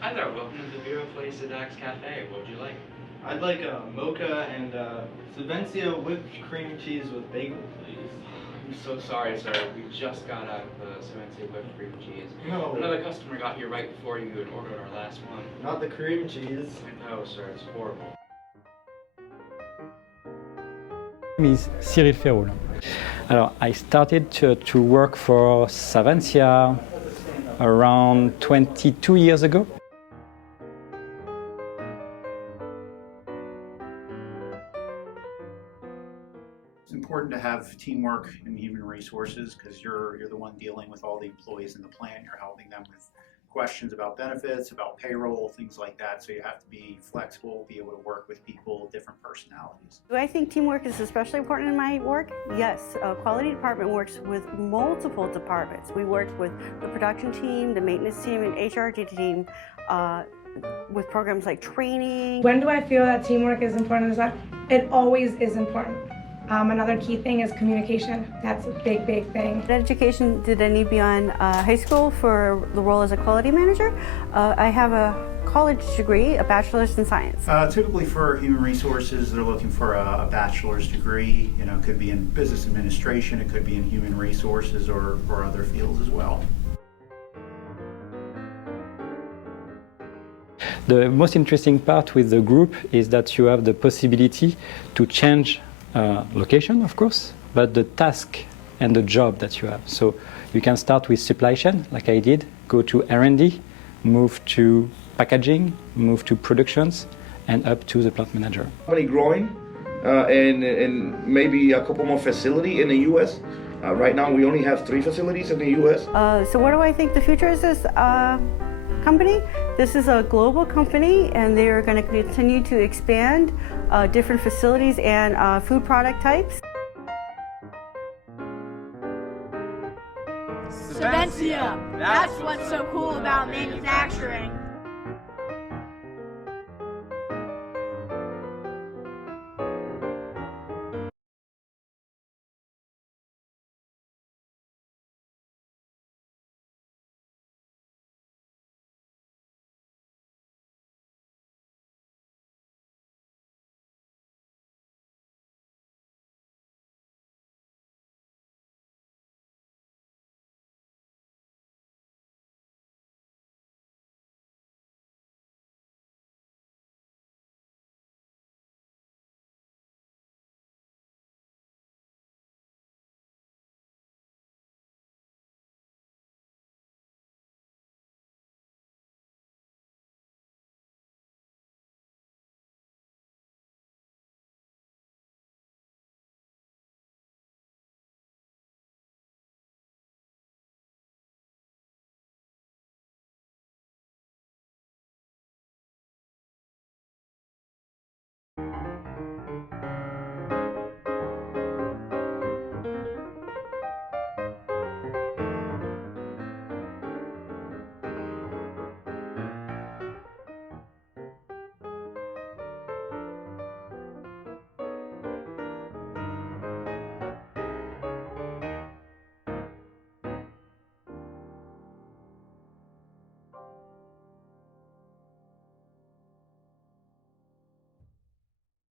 Hi there, welcome to the Bureau Place at Dax Cafe. What would you like? I'd like a mocha and Savencia whipped cream cheese with bagel, please. I'm so sorry, sir. We just got out of the Semencia whipped cream cheese. No. Another customer got here right before you and ordered our last one. Not the cream cheese. I know, sir. It's horrible. My name is Cyril Ferroul. Alors, I started to work for Savencia around 22 years ago. It's important to have teamwork in human resources because you're the one dealing with all the employees in the plant. You're helping them with questions about benefits, about payroll, things like that. So you have to be flexible, be able to work with people, different personalities. Do I think teamwork is especially important in my work? Yes. Quality department works with multiple departments. We work with the production team, the maintenance team, and HRD team with programs like training. When do I feel that teamwork is important? Is that it always is important. Another key thing is communication. That's a big, big thing. What education did I need beyond high school for the role as a quality manager? I have a college degree, a bachelor's in science. Typically for human resources, they're looking for a bachelor's degree. You know, it could be in business administration, it could be in human resources or other fields as well. The most interesting part with the group is that you have the possibility to change location, of course, but the task and the job that you have. So you can start with supply chain, like I did, go to R&D, move to packaging, move to productions, and up to the plant manager. Company growing, and maybe a couple more facilities in the U.S. Right now, we only have 3 facilities in the U.S. So what do I think the future is this company? This is a global company, and they're going to continue to expand different facilities and food product types. Savencia! That's what's so cool about manufacturing.